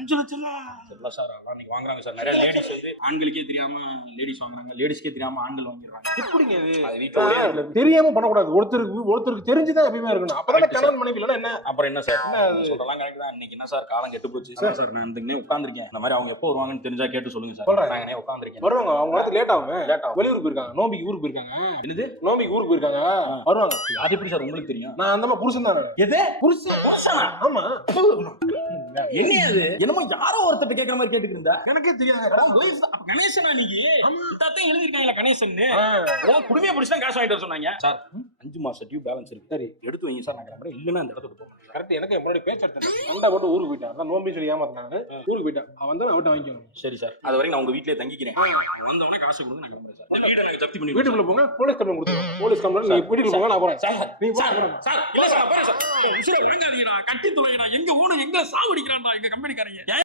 5 லட்சம் இல்ல சார் அதான் இன்னைக்கு வாங்குறாங்க சார். நிறைய லேடிஸ் வந்து ஆண்களுக்கே தெரியாம லேடிஸ் வாங்குறாங்க, லேடிஸ்க்கே தெரியாம ஆண்கள் வாங்கிடுறாங்க. எப்படிங்க அது வீட்டுல ஒரே இடத்துல இருந்து. தெரியாம பண்ணக்கூடாது. ஒருத்தருக்கு தெரிஞ்சுதான் எப்பயுமே இருக்கணும். அப்பதான் கணவன் மனைவி இல்லைன்னா என்ன அப்புறம் என்ன சார் சொல்றலாம் கரெக்ட் தான். இன்னைக்கு என்ன சார் காலம் கெட்டு போச்சு சார். நான் இந்த உட்காந்துருக்கேன். இந்த மாதிரி அவங்க எப்போ வருவாங்கன்னு தெரிஞ்சா கேட்டு சொல்லுங்க சார். நாங்க உட்காந்துருக்கேன். வருவாங்க. அவங்க வந்து லேட் ஆகும். வெளியூருக்கு போயிருக்காங்க. நோம்பிக்கு ஊருக்கு போயிருக்காங்க. என்னது நோம்பிக்கு ஊருக்கு போயிருக்காங்க. வருவாங்க. அது எப்படி சார் உங்களுக்கு தெரியும்? நான் அந்த மாதிரி புருஷன் தான். எது புருஷனா? ஆமா. என்ன அது என்னமோ யாரோ ஒருத்தர் கேக்குற மாதிரி கேட்டுட்டு இருந்தா. எனக்கே தெரியாது. அப்ப கணேசனா நீங்க தாத்தா எழுதிருக்காங்களா கணேசன் குடுமையை பிடிச்சா காசு வாங்கிட்டு வர சொன்னாங்க சார். 5 மாசம் டியூ பேலன்ஸ் இருக்கு. சரி எடுத்து வைங்க சார். நான் கிளம்புறேன். இல்லன்னா அந்த இடத்துக்கு போங்க. கரெக்ட். எனக்கு முன்னாடி பேச்சு எடுத்தேன். அண்டா போட்டு ஊருக்கு போயிட்டான். அதான் நோம்பி சொல்லி ஏமாத்தினாங்க. ஊருக்கு போயிட்டான். அவன் வந்து அவட்ட வாங்கிக்கணும். சரி சார். அது வரைக்கும் நான் உங்க வீட்லயே தங்கிக்கிறேன். வந்தவனே காசு கொடுங்க. நான் கிளம்புறேன் சார். வீட்டை ஜப்தி பண்ணி வீட்டுக்குள்ள போங்க. போலீஸ் கம்ப்ளைண்ட் கொடுத்துருங்க. போலீஸ் கம்ப்ளைண்ட் நீங்க வீட்டுக்குள்ள போங்க. நான் போறேன். சார் நீங்க போங்க. சார் இல்ல சார் போறேன் சார். உசிரை வாங்காதீங்கடா. கட்டி துளைங்கடா. எங்க ஓடு எங்க சாவடிக்கிறான்டா எங்க கம்பெனிக்காரங்க.